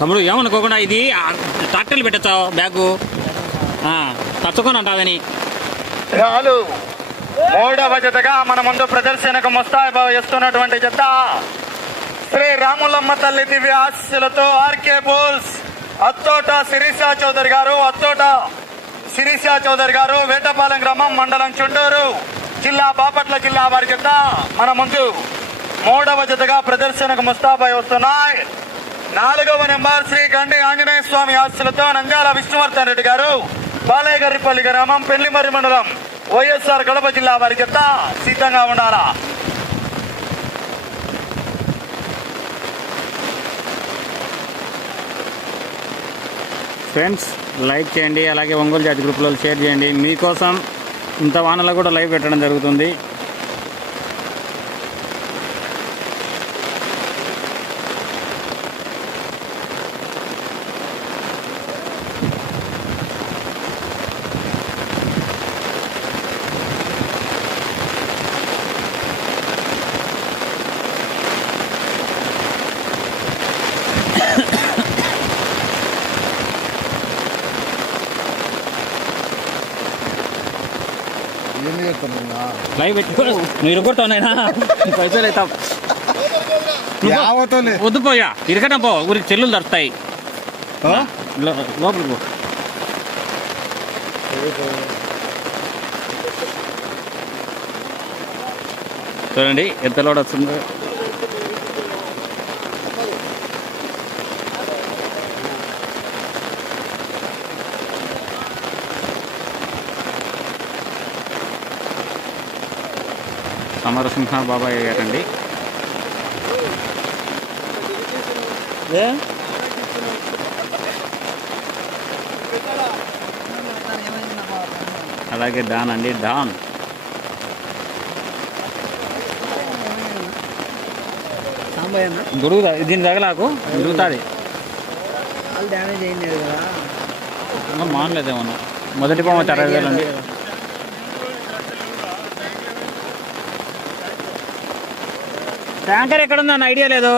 తమ్ముడు ఏమనుకోకుండా ఇది ట్రాక్టర్లు పెట్టచ్చావు బ్యాగు. ఆ, తచ్చుకొని అంటావని. చాలు. మూడవ జతగా మన ముందు ప్రదర్శనకు ముస్తాబాస్తున్నటువంటి జత. శ్రీ రాములమ్మ తల్లి దివ్య ఆశలతో ఆర్కే బోల్స్. అత్తోట శిరీష చౌదరి గారు అత్తోట శిరీష చౌదరి గారు వేటపాలెం గ్రామం మండలం చుండూరు జిల్లా బాపట్ల జిల్లా వారి జత మన ముందు మూడవ జతగా ప్రదర్శనకు ముస్తాబై వస్తున్నాయి. నాలుగవ నెంబర్ శ్రీ గండి ఆంజనేయ స్వామి ఆస్తులతో నంద్యాల విష్ణువర్ధన్ రెడ్డి గారు బాలయ్యగారిపల్లి గ్రామం పెళ్ళిమర్రి మండలం వైఎస్ఆర్ కడప జిల్లా వారి చెత్త. సిద్ధంగా ఉండాలా? ఫ్రెండ్స్ లైక్ చేయండి అలాగే ఒంగోలు జాతి గ్రూప్లో షేర్ చేయండి. మీకోసం ఇంత వానలో కూడా లైవ్ పెట్టడం జరుగుతుంది. లైవ్ పెట్టి నువ్వు పైసలు యావతోలే వద్దు పోయా. ఇరకటం పో. ఊరికి చెల్లులు దొరుకుతాయి. లోపలికి పో. చూడండి ఎంత లోడ్ వస్తుందో. సమరసింహ బాబాయ్ గారండి అలాగే డాన్ అండి. డాన్. దొరుకుతా దీని తగలాకు దొరుకుతుంది డ్యామేజ్ అయింది కదా. మానలేదేమన్నా మొదటి బొమ్మ అరవై వేలు అండి. ట్యాంకర్ ఎక్కడ ఉందన్న ఐడియా లేదు.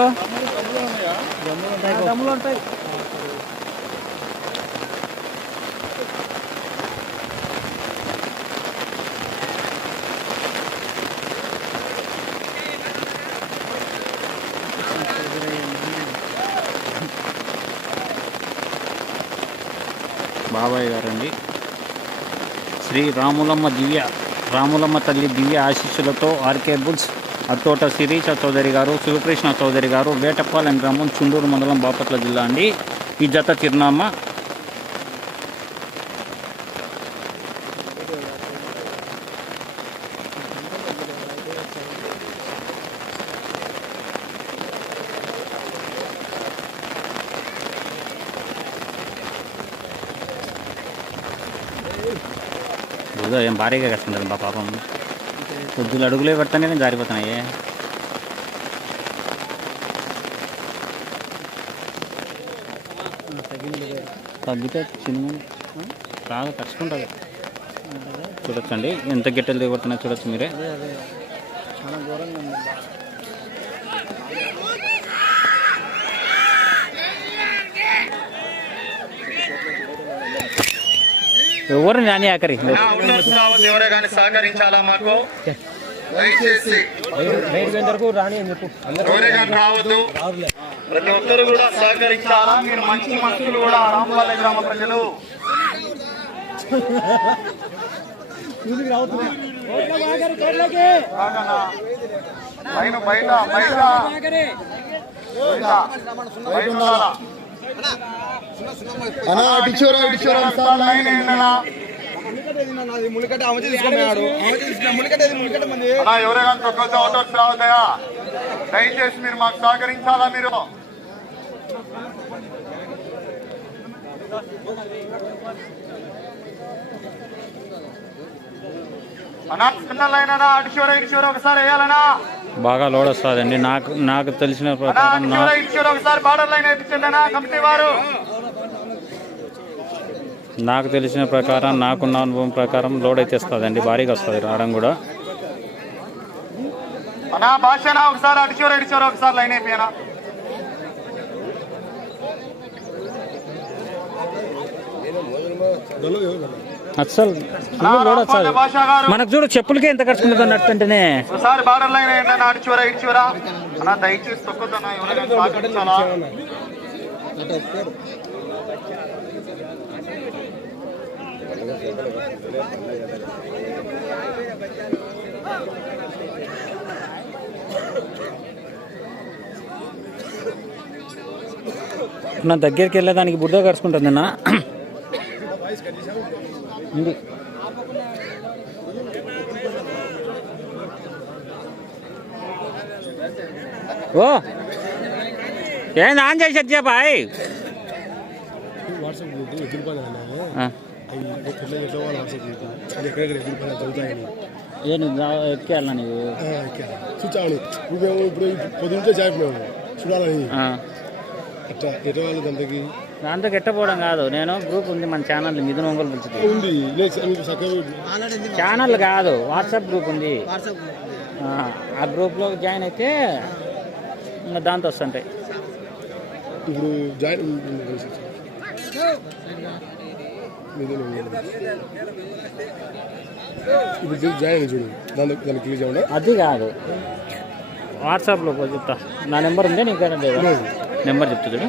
బాబాయ్ గారండి. శ్రీ రాములమ్మ దివ్య రాములమ్మ తల్లి దివ్య ఆశీస్సులతో ఆర్కే బుల్స్ అత్తోట శిరీష చౌదరి గారు శివకృష్ణ చౌదరి గారు వేటపాలెం గ్రామం చుండూరు మండలం బాపట్ల జిల్లా అండి. ఈ జత చిరునామా. ఏం భారీగా కష్టం కదా పాపం. పొద్దులు అడుగులే పెడతానే జారిపోతున్నాయి. తగ్గితే చిన్న బాగా కష్టం చూడొచ్చండి. ఎంత గిట్టెలు దిగబడుతున్నాయో చూడొచ్చు మీరే. చాలా ఘోరంగా ఉంది. ఎవరు నాని ఆఖరి? ఎవరే కానీ సహకరించాలా మాకు? దయచేసి. రావద్దు. ప్రతి ఒక్కరు కూడా సహకరించాలా? మీరు మంచి మనుషులు కూడా రామపల్లి గ్రామ ప్రజలు. పైన బయట బయట బయట బయట ఉండాలా? అన్నా ఇడిచోరా ఇడిచోరా లైన్ ఏంటన్నా? ములికట్ట అమచి తీసుకున్నాడు ములికట్ట ములికట్ట మంది అన్నా ఎవరే కానీ తొక్కతో ఆటోస్ రావద్దయా దయచేసి మీరు మాకు సహకరించాలా మీరు అన్నా చిన్న లైన్ అన్నా అటు చివర ఇటు చివర ఒకసారి వేయాలనా బాగా లోడ్ వస్తుందండి. నాకు నాకు తెలిసిన ప్రకారం నాకు తెలిసిన ప్రకారం నాకున్న అనుభవం ప్రకారం లోడ్ అయితే వస్తుందండి. భారీగా వస్తుంది రావడం కూడా. భాషనా? ఒకసారి ఒకసారి లైన్ అయిపోయినా గారు. మనకు చూడు చెప్పులకే ఎంత ఖర్చుకుంటుంది అన్నట్టుంటేనే. ఒకసారి బార్డర్ లైన్ ఏంటన్నా అటు చివర ఇటు చివర. అన్నా దయచేసి తొక్కుతున్నా ఎవరైనా సహకరించాలా నా దగ్గరికి వెళ్ళేదానికి బుడ్డ కరుచుకుంటుంది అన్న. ఉంది. ఓ ఏంది ఆన్ చేసి వచ్చా బాయ్ వాట్సాప్ గ్రూప్ ఎదురుపని ఆ, అవి ఎట్లా ఎట్లా వాళ్ళ వాట్సాప్ గ్రూప్. అది ఎక్కడెక్కడ ఎదురుపని చదువుతాయని ఏ నువ్వు ఎక్కేయాలా. నీవు చూచాను మేము ఇప్పుడు పొద్దుంటే చేపినాము చూడాలని. అట్లా ఎట్లా వాళ్ళ దాంట్లోకి దాంతో ఎట్టపోవడం కాదు. నేను గ్రూప్ ఉంది మన ఛానల్ మిథున ఒంగోలు పిలిచింది ఛానల్ కాదు వాట్సాప్ గ్రూప్ ఉంది. ఆ, ఆ గ్రూప్లో జాయిన్ అయితే ఇంకా దాంతో వస్తుంటాయి ఇప్పుడు జాయిన్ ఇప్పుడు చూడు. క్లిక్ అది కాదు. వాట్సాప్లో చెప్తా. నా నెంబర్ ఉందే నీకు. నెంబర్ చెప్తా చూడు.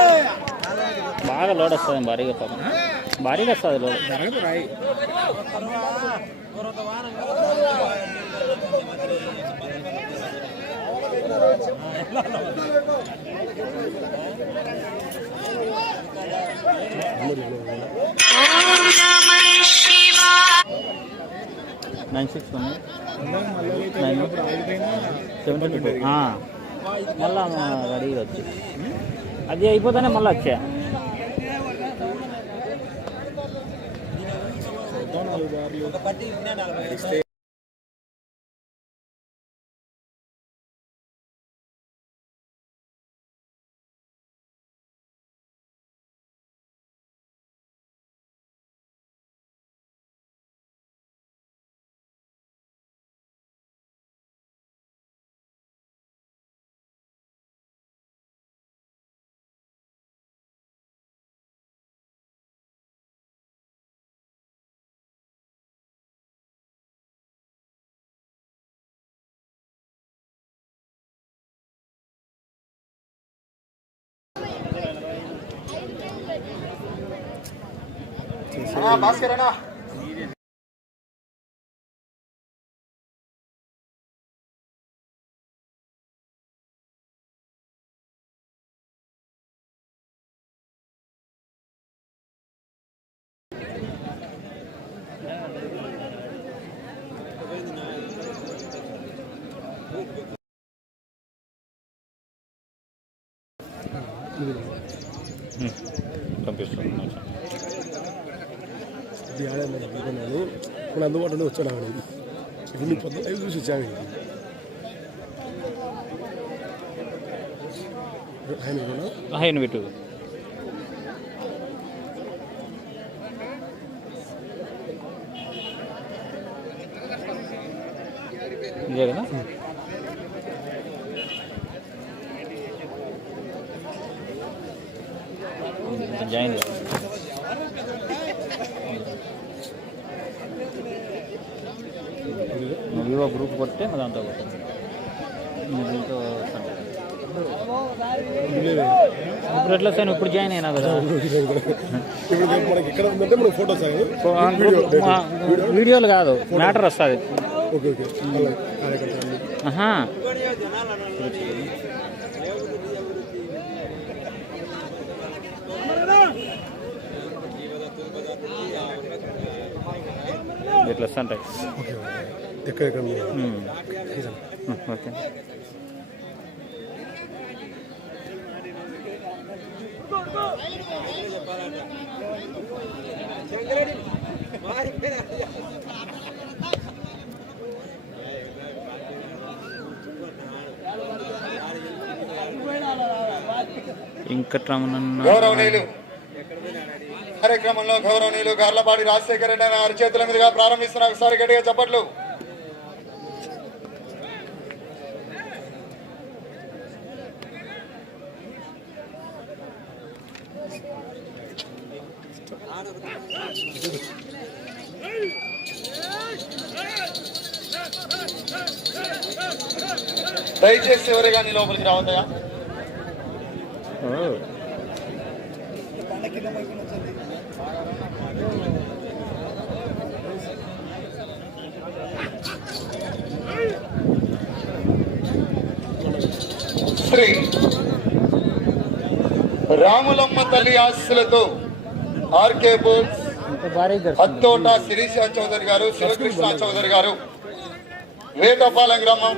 బాగా లోడ్ వస్తుంది భారీగా పాపం. భారీగా వస్తుంది load. Nine six one nine seventy two మళ్ళా రెడీగా వచ్చి. అది అయిపోతేనే మళ్ళీ వచ్చా? ఒక పట్టి విజ్ఞానాలు అన్నా. పంపిస్తున్నాను ఇది ఆడే మరి అనుకున్నాను ఇప్పుడు అందుబాటులో వచ్చాను ఆవిడ ఇప్పుడు నీ పొద్దున లైవ్ చూసి వచ్చాము ఆయన పెట్టు ఇదే కదా జాయిన్ వివో గ్రూప్ కొట్టే అదంతా దాంతో ఇప్పుడు ఎట్లా సార్? ఇప్పుడు జాయిన్ అయినా కదా. వీడియోలు కాదు. మ్యాటర్ వస్తుంది. ఎట్లా ఇట్లా వస్తుంటాయి ఓకే ఎక్కడ ఎక్కడ ఉంది? ఉమ్. నిజం. ఉమ్, ఓకే గౌరవనీయులు కార్యక్రమంలో గౌరవనీయులు గార్లపాడి రాజశేఖర రెడ్డి గారి అరిచేతుల మీదుగా ప్రారంభిస్తున్న ఒకసారి గట్టిగా చెప్పట్లు దయచేసి ఎవరే కానీ లోపలికి రావద్దయా ఓ. శ్రీ రాములమ్మ తల్లి ఆశీస్సులతో ఆర్కే బోల్స్ ఇంత శిరీష చౌదరి గారు శివకృష్ణ చౌదరి గారు వేటపాలెం గ్రామం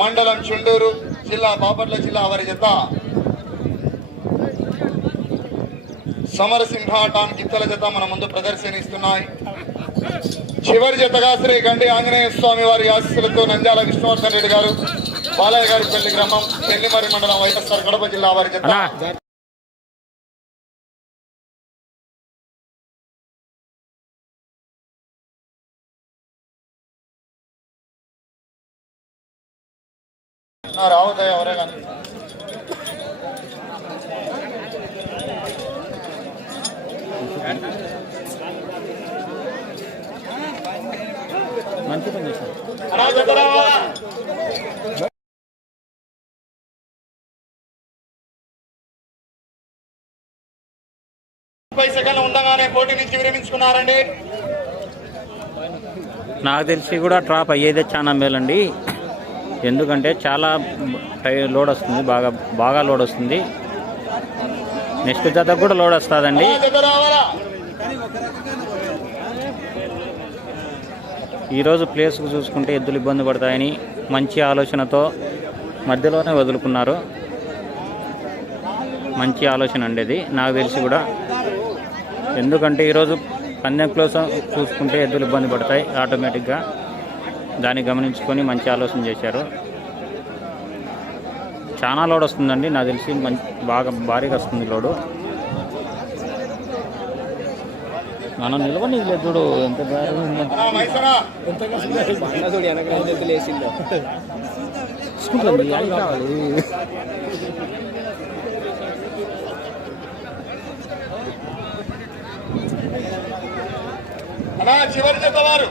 మండలం చుండూరు జిల్లా బాపట్ల జిల్లా వారి జత సమరసింహ టాన్ గిత్తల జత మన ముందు ప్రదర్శనిస్తున్నాయి చివరి జతగా శ్రీ గండి ఆంజనేయ స్వామి వారి ఆశీస్సులతో నంద్యాల విష్ణువర్ధన్ రెడ్డి గారు బాలయ్య గారి పెళ్ళి గ్రామం పెళ్ళిమరి మండలం వైఎస్ఆర్ కడప జిల్లా వారి జత అన్నా రావుతాయి ఎవరే కానీ మంచి పని చేశారు పోటీ నుంచి విరమించుకున్నారండి నాకు తెలిసి కూడా డ్రాప్ అయ్యేదే చాలా మేలండి. ఎందుకంటే చాలా టై లోడ్ వస్తుంది బాగా బాగా లోడ్ వస్తుంది. నెక్స్ట్ జత కూడా లోడ్ వస్తుందండి. ఈరోజు ప్లేస్కు చూసుకుంటే ఎద్దులు ఇబ్బంది పడతాయని మంచి ఆలోచనతో మధ్యలోనే వదులుకున్నారు. మంచి ఆలోచన అండి నాకు తెలిసి కూడా. ఎందుకంటే ఈరోజు పందెం కోసం చూసుకుంటే ఎద్దులు ఇబ్బంది పడతాయి ఆటోమేటిక్గా. దాన్ని గమనించుకొని మంచి ఆలోచన చేశారు. చాలా లోడ్ వస్తుందండి నాకు తెలిసి మంచి బాగా భారీగా వస్తుంది లోడు. మనం నిలవని లేదు చూడు ఎంత భారీగా నా చివరి జత వారు.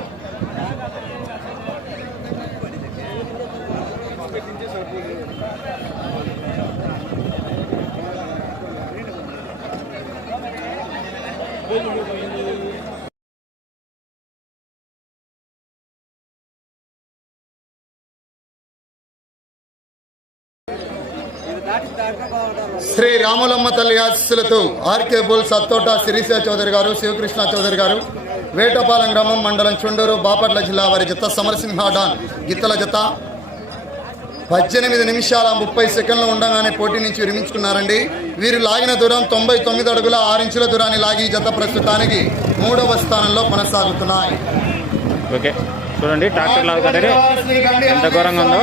శ్రీ రాములమ్మ తల్లి ఆశీస్సులతో ఆర్కే బోల్ సత్తోట శిరీష చౌదరి గారు శివకృష్ణ చౌదరి గారు వేటపాలెం గ్రామం మండలం చుండూరు బాపట్ల జిల్లా వారి జత సమరసింహ డాన్ గిత్తల జత. పద్దెనిమిది నిమిషాల ముప్పై సెకండ్లు ఉండగానే పోటీ నుంచి విరమించుకున్నారండి. వీరు లాగిన దూరం తొంభై తొమ్మిది అడుగుల ఆరించుల దూరాన్ని లాగి జత ప్రస్తుతానికి మూడవ స్థానంలో కొనసాగుతున్నాయి. ఓకే. చూడండి ట్రాక్టర్ ఎంత ఘోరంగా ఉందో.